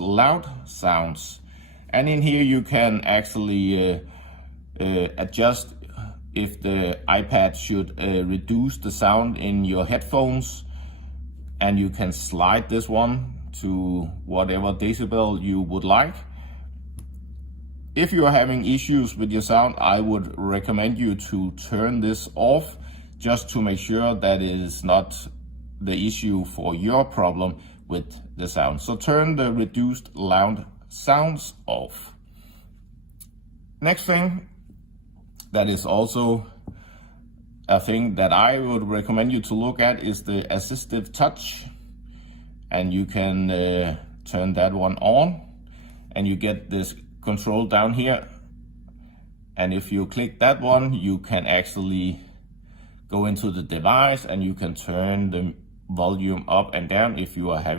loud sounds. And in here you can actually adjust if the iPad should reduce the sound in your headphones, and you can slide this one to whatever decibel you would like. If you are having issues with your sound, I would recommend you to turn this off just to make sure that it is not the issue for your problem with the sound. So turn the reduced loud sounds off. Next thing that is also a thing that I would recommend you to look at is the assistive touch. And you can turn that one on, and you get this control down here. And if you click that one, you can actually go into the device and you can turn the volume up and down if you are having